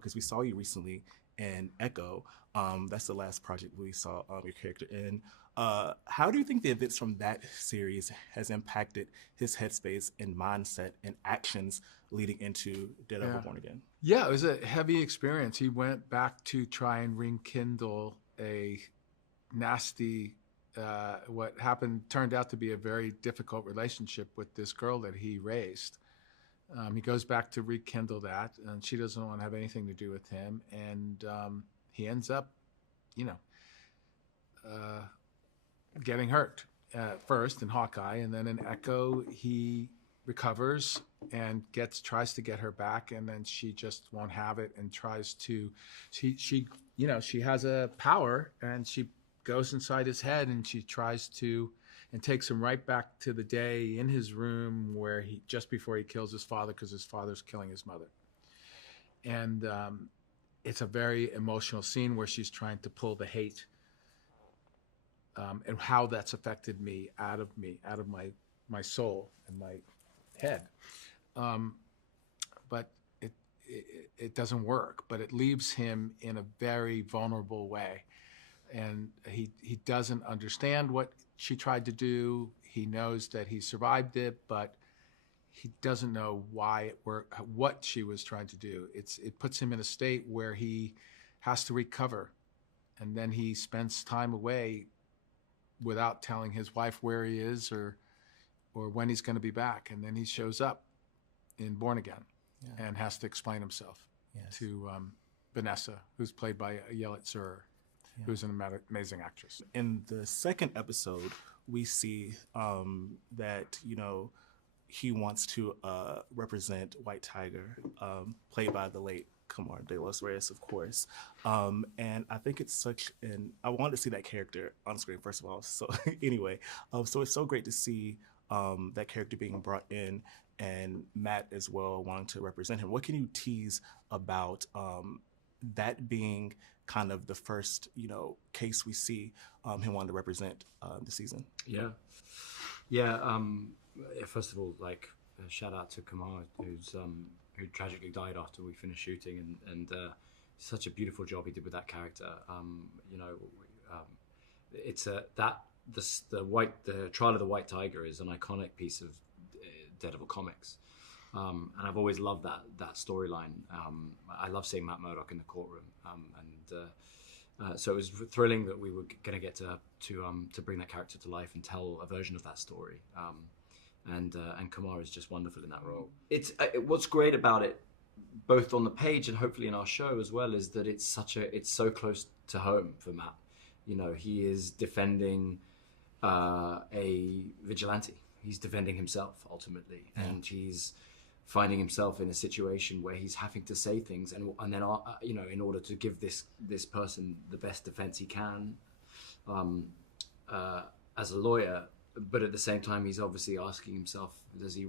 because we saw you recently in Echo. That's the last project we saw your character in. How do you think the events from that series has impacted his headspace and mindset and actions leading into Daredevil Born Again? Yeah, it was a heavy experience. He went back to try and rekindle a nasty, what happened turned out to be a very difficult relationship with this girl that he raised. He goes back to rekindle that, and she doesn't want to have anything to do with him. And he ends up, getting hurt first in Hawkeye, and then in Echo he recovers and tries to get her back, and then she just won't have it and tries to. She has a power, and she goes inside his head, and she tries to. And takes him right back to the day in his room where just before he kills his father, because his father's killing his mother. And it's a very emotional scene where she's trying to pull the hate and how that's affected me out of my soul and my head. But it doesn't work, but it leaves him in a very vulnerable way. And he doesn't understand what she tried to do. He knows that he survived it, but he doesn't know why it worked, what she was trying to do. It puts him in a state where he has to recover, and then he spends time away without telling his wife where he is or when he's going to be back. And then he shows up in Born Again and has to explain himself to Vanessa, who's played by Yelit Zur. Who's an amazing actress. In the second episode, we see that, he wants to represent White Tiger, played by the late Kamar De Los Reyes, of course. And I think it's I wanted to see that character on screen, first of all. So anyway, so it's so great to see that character being brought in, and Matt as well wanting to represent him. What can you tease about that being kind of the first, case we see him wanting to represent the season? Yeah. First of all, shout out to Kamar, who tragically died after we finished shooting, and such a beautiful job he did with that character. It's the Trial of the White Tiger is an iconic piece of Daredevil comics. And I've always loved that storyline. I love seeing Matt Murdock in the courtroom, so it was thrilling that we were going to get to bring that character to life and tell a version of that story. And Kamar is just wonderful in that role. It's what's great about it, both on the page and hopefully in our show as well, is that it's so close to home for Matt. He is defending a vigilante. He's defending himself ultimately, and he's finding himself in a situation where he's having to say things, and then in order to give this person the best defense he can, as a lawyer. But at the same time, he's obviously asking himself, does he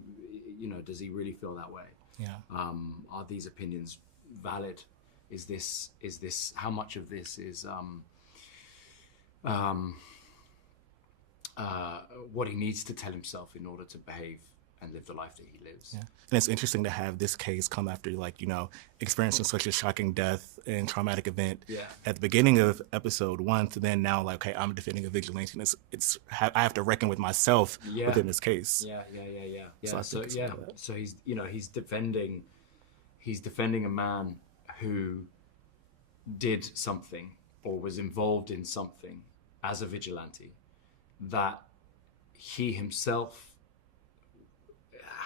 really feel that way? Yeah. Are these opinions valid? Is this how much of this is what he needs to tell himself in order to behave and live the life that he lives. Yeah. And it's interesting to have this case come after, experiencing such a shocking death and traumatic event at the beginning of episode 1 to then now, okay, I'm defending a vigilante. And I have to reckon with myself within this case. Yeah. So he's defending a man who did something or was involved in something as a vigilante that he himself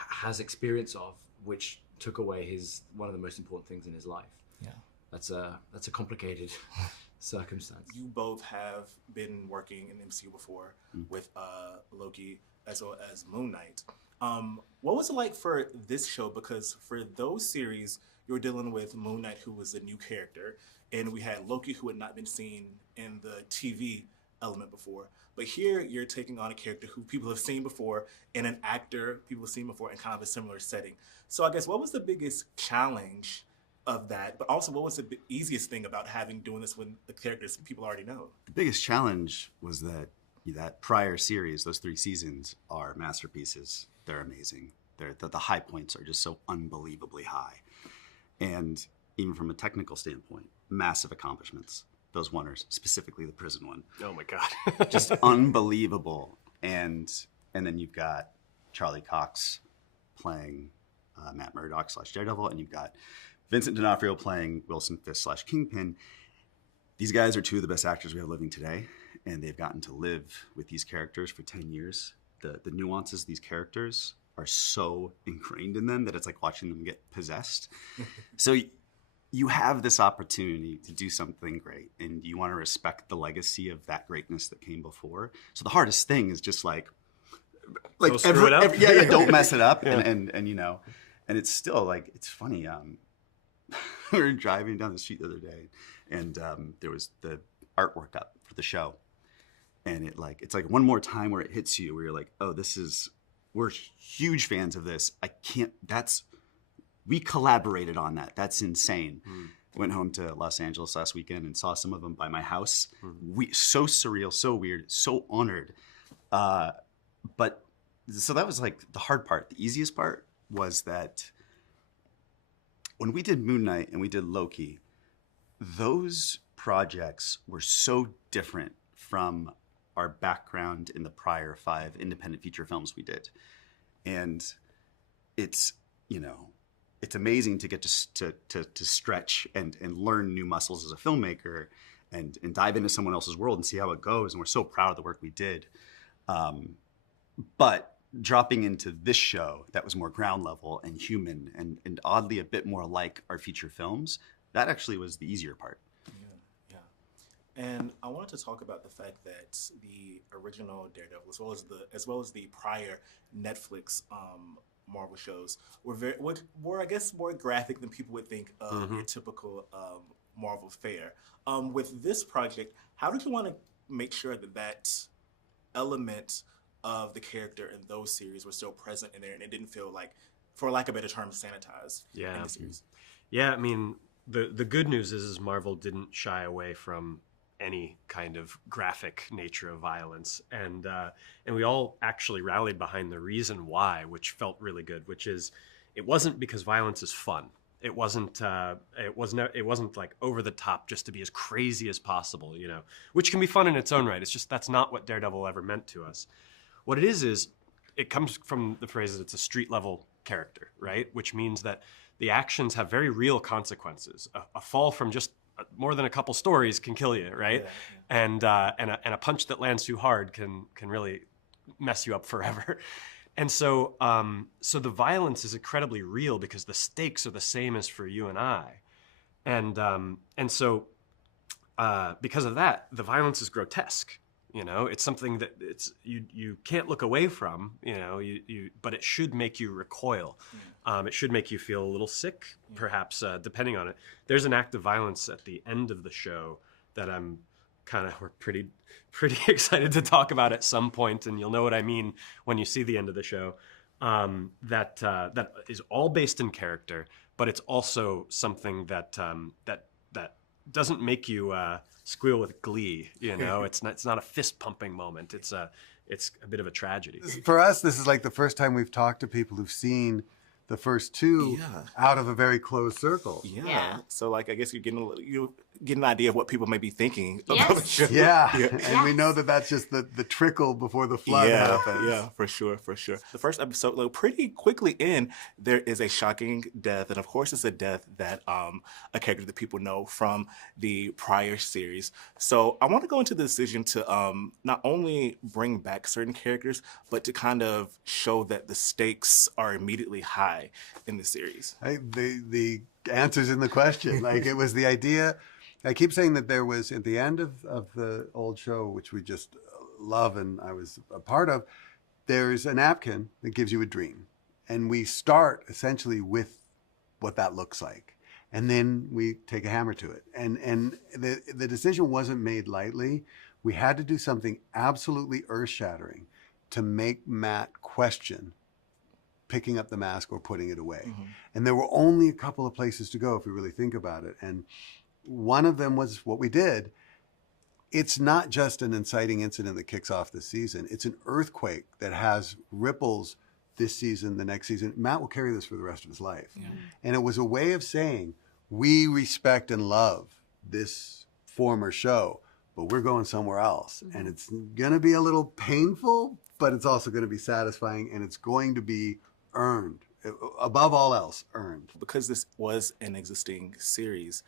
has experience of, which took away one of the most important things in his life. Yeah, that's a complicated circumstance. You both have been working in MCU before with Loki as well as Moon Knight. What was it like for this show? Because for those series, you were dealing with Moon Knight, who was a new character, and we had Loki, who had not been seen in the TV element before. But here you're taking on a character who people have seen before and an actor people have seen before in kind of a similar setting. So I guess what was the biggest challenge of that? But also what was the easiest thing about doing this with the characters people already know? The biggest challenge was that prior series, those 3 seasons, are masterpieces. They're amazing. The high points are just so unbelievably high. And even from a technical standpoint, massive accomplishments. Those oneers, specifically the prison one. Oh my God. Just unbelievable. And then you've got Charlie Cox playing Matt Murdock / Daredevil, and you've got Vincent D'Onofrio playing Wilson Fisk / Kingpin. These guys are two of the best actors we have living today, and they've gotten to live with these characters for 10 years. The nuances of these characters are so ingrained in them that it's like watching them get possessed. So you have this opportunity to do something great, and you want to respect the legacy of that greatness that came before. So the hardest thing is just like Don't screw it up. don't mess it up. Yeah. And you know, and it's still like, it's funny. We were driving down the street the other day, and there was the artwork up for the show, and it's like one more time where it hits you, where you're like, oh, we're huge fans of this. We collaborated on that. That's insane. I went home to Los Angeles last weekend and saw some of them by my house. So surreal, so weird, so honored. But so that was like the hard part. The easiest part was that when we did Moon Knight and we did Loki, those projects were so different from our background in the prior 5 independent feature films we did. And it's, you know, it's amazing to get to stretch and learn new muscles as a filmmaker and dive into someone else's world and see how it goes. And we're so proud of the work we did. But dropping into this show that was more ground level and human and oddly a bit more like our feature films, that actually was the easier part. Yeah. And I wanted to talk about the fact that the original Daredevil, as well as the prior Netflix Marvel shows, were I guess more graphic than people would think of your typical Marvel fare. With this project, how did you want to make sure that element of the character in those series were still present in there, and it didn't feel like, for lack of a better term, sanitized in the series? Yeah, I mean, the good news is Marvel didn't shy away from any kind of graphic nature of violence, and we all actually rallied behind the reason why, which felt really good, which is it wasn't because violence is fun. It wasn't like over the top just to be as crazy as possible, you know, which can be fun in its own right. It's just that's not what Daredevil ever meant to us. What it is it comes from the phrase that it's a street level character, right? Which means that the actions have very real consequences. A fall from just more than a couple stories can kill you, right? Yeah. And a punch that lands too hard can really mess you up forever. And so so the violence is incredibly real because the stakes are the same as for you and I. And so because of that, the violence is grotesque. You know, it's something that you can't look away from, you know, but it should make you recoil. It should make you feel a little sick, perhaps, depending on it. There's an act of violence at the end of the show that we're pretty excited to talk about at some point, and you'll know what I mean when you see the end of the show. That is all based in character, but it's also something that doesn't make you squeal with glee. You know, it's not a fist pumping moment. It's a bit of a tragedy. For us, this is like the first time we've talked to people who've seen the first two out of a very closed circle. Yeah. So like, I guess you get an idea of what people may be thinking about the show. And we know that that's just the trickle before the flood happens. Yeah, for sure. The first episode, like, pretty quickly in, there is a shocking death, and of course it's a death that a character that people know from the prior series. So I want to go into the decision to not only bring back certain characters, but to kind of show that the stakes are immediately high in the series. The answer's in the question. Like, it was the idea. I keep saying that there was, at the end of the old show, which we just love and I was a part of, there's a napkin that gives you a dream. And we start essentially with what that looks like. And then we take a hammer to it. And the decision wasn't made lightly. We had to do something absolutely earth-shattering to make Matt question picking up the mask or putting it away. And there were only a couple of places to go if we really think about it. And one of them was what we did. It's not just an inciting incident that kicks off the season. It's an earthquake that has ripples this season, the next season. Matt will carry this for the rest of his life. And it was a way of saying, we respect and love this former show, but we're going somewhere else. And it's going to be a little painful, but it's also going to be satisfying, and it's going to be earned. Above all else, earned. Because this was an existing series,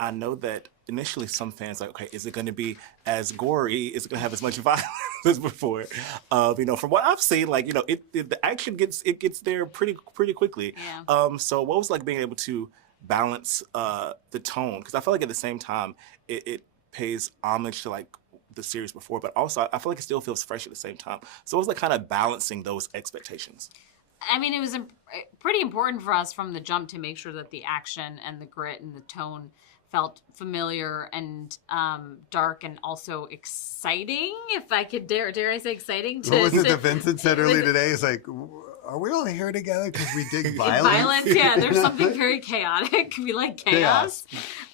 I know that initially some fans like, okay, is it going to be as gory? Is it going to have as much violence as before? You know, from what I've seen, like, you know, the action gets there pretty quickly. Yeah. So what was like being able to balance the tone? Because I feel like at the same time it pays homage to like the series before, but also I feel like it still feels fresh at the same time. So it was like kind of balancing those expectations. I mean, it was pretty important for us from the jump to make sure that the action and the grit and the tone felt familiar and dark and also exciting, if I could dare I say exciting. What was it that Vincent said earlier today? It's like, are we all here together because we dig violence? Violence, yeah. There's something very chaotic. We like chaos.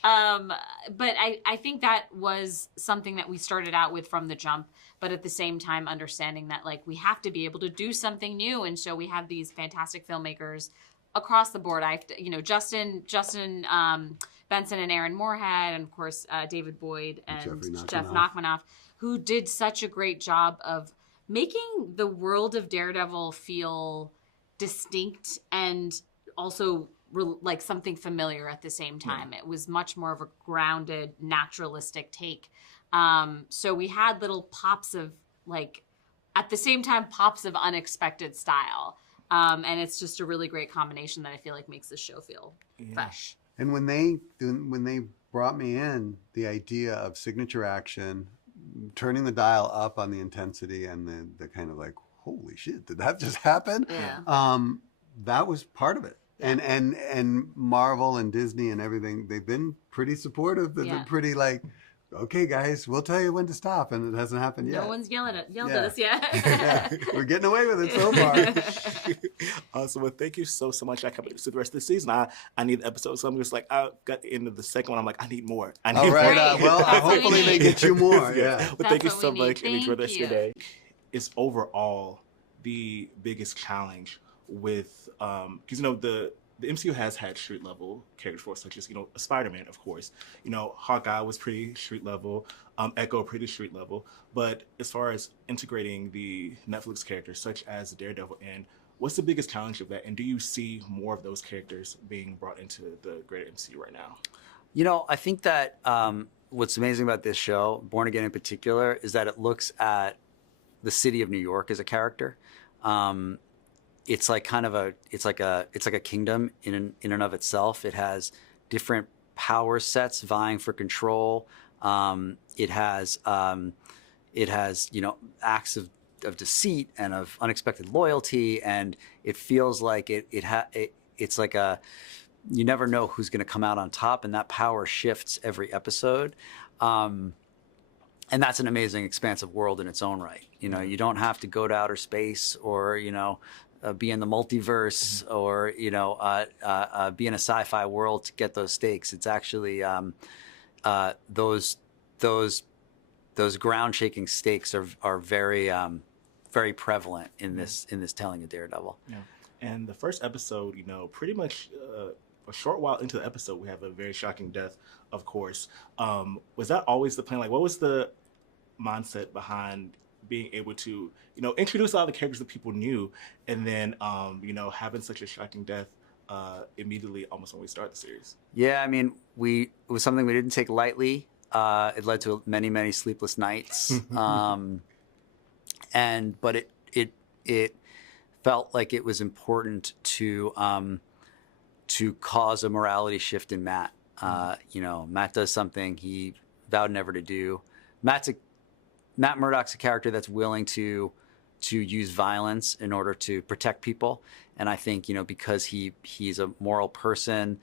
But I think that was something that we started out with from the jump, but at the same time understanding that like we have to be able to do something new, and so we have these fantastic filmmakers across the board. Justin, Benson and Aaron Moorhead, and of course David Boyd and Jeff Nachmanoff, who did such a great job of making the world of Daredevil feel distinct and also like something familiar at the same time. It was much more of a grounded, naturalistic take. So we had little pops of like, at the same time, pops of unexpected style. And it's just a really great combination that I feel like makes the show feel fresh. And when they brought me in, the idea of signature action, turning the dial up on the intensity and the kind of like, holy shit, did that just happen? Yeah. That was part of it. And Marvel and Disney and everything, they've been pretty supportive. They've been pretty like, okay, guys, we'll tell you when to stop, and it hasn't happened yet. No one's yelled at us yet. We're getting away with it so far. Awesome. Well, thank you so much. I can't wait to see the rest of the season. I need episodes. So I'm just like, I got the end of the second one. I'm like, I need more. All right. Well, hopefully they get you more. Yeah. Well, thank you so much, and enjoy the rest of your day. It's overall the biggest challenge with, because, you know, the MCU has had street level characters for us, such as, you know, Spider-Man, of course. You know, Hawkeye was pretty street level, Echo pretty street level. But as far as integrating the Netflix characters, such as Daredevil, in, what's the biggest challenge of that? And do you see more of those characters being brought into the greater MCU right now? You know, I think that what's amazing about this show, Born Again in particular, is that it looks at the city of New York as a character. It's like kind of it's like a kingdom in and of itself. It has different power sets vying for control. It has you know, acts of deceit and of unexpected loyalty, and it feels like it's like you never know who's going to come out on top, and that power shifts every episode. And that's an amazing, expansive world in its own right. You know, you don't have to go to outer space or, you know, be in the multiverse or, you know, be in a sci-fi world to get those stakes. It's actually those ground-shaking stakes are very very prevalent in this telling of Daredevil. Yeah. And the first episode, you know, pretty much a short while into the episode, we have a very shocking death, of course. Was that always the plan? Like, what was the mindset behind being able to, you know, introduce a lot of the characters that people knew, and then, you know, having such a shocking death immediately, almost when we start the series? Yeah, I mean, it was something we didn't take lightly. It led to many sleepless nights, but it felt like it was important to cause a morality shift in Matt. You know, Matt does something he vowed never to do. Matt Murdock's a character that's willing to use violence in order to protect people. And I think, you know, because he's a moral person,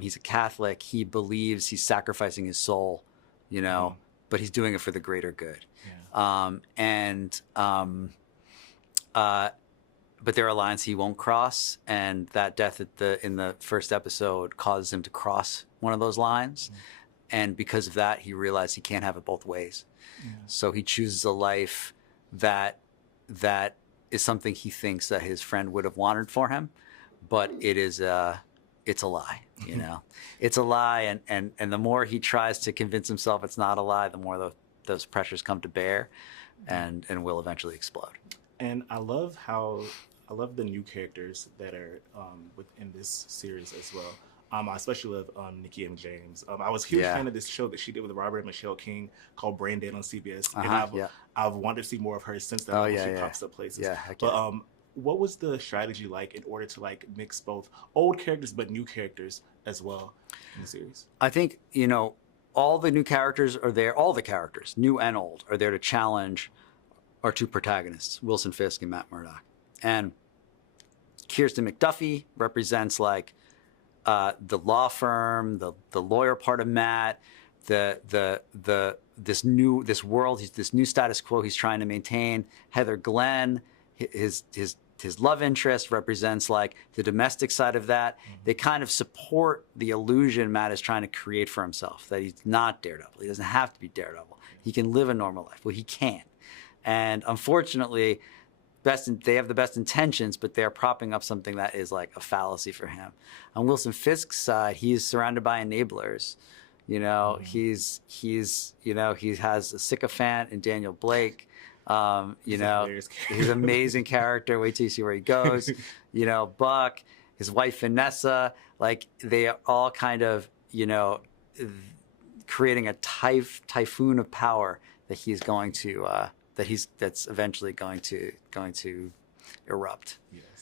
he's a Catholic, he believes he's sacrificing his soul, you know, but he's doing it for the greater good. Yeah. But there are lines he won't cross, and that death in the first episode causes him to cross one of those lines. And because of that, he realized he can't have it both ways. Yeah. So he chooses a life that is something he thinks that his friend would have wanted for him, but it is it's a lie. It's a lie, and the more he tries to convince himself it's not a lie, the more those pressures come to bear, and will eventually explode. And I love the new characters that are within this series as well. I especially love Nikki M. James. I was a huge fan of this show that she did with Robert and Michelle King called Brain Dead on CBS, and I've wanted to see more of her since then. She pops up places. But what was the strategy like in order to like mix both old characters but new characters as well in the series? I think all the new characters are there. All the characters, new and old, are there to challenge our two protagonists, Wilson Fisk and Matt Murdock. And Kirsten McDuffie represents like the law firm, the lawyer part of Matt, this world, this new status quo he's trying to maintain. Heather Glenn, his love interest, represents like the domestic side of that. They kind of support the illusion Matt is trying to create for himself, that he's not Daredevil. He doesn't have to be Daredevil. He can live a normal life. Well, he can. And unfortunately, they have the best intentions, but they're propping up something that is like a fallacy for him. On Wilson Fisk's side, he's surrounded by enablers. He has a sycophant in Daniel Blake. He's an amazing character. Wait till you see where he goes. Buck, his wife Vanessa, like they are all kind of, creating a typhoon of power that he's going to that's eventually going to erupt. Yes.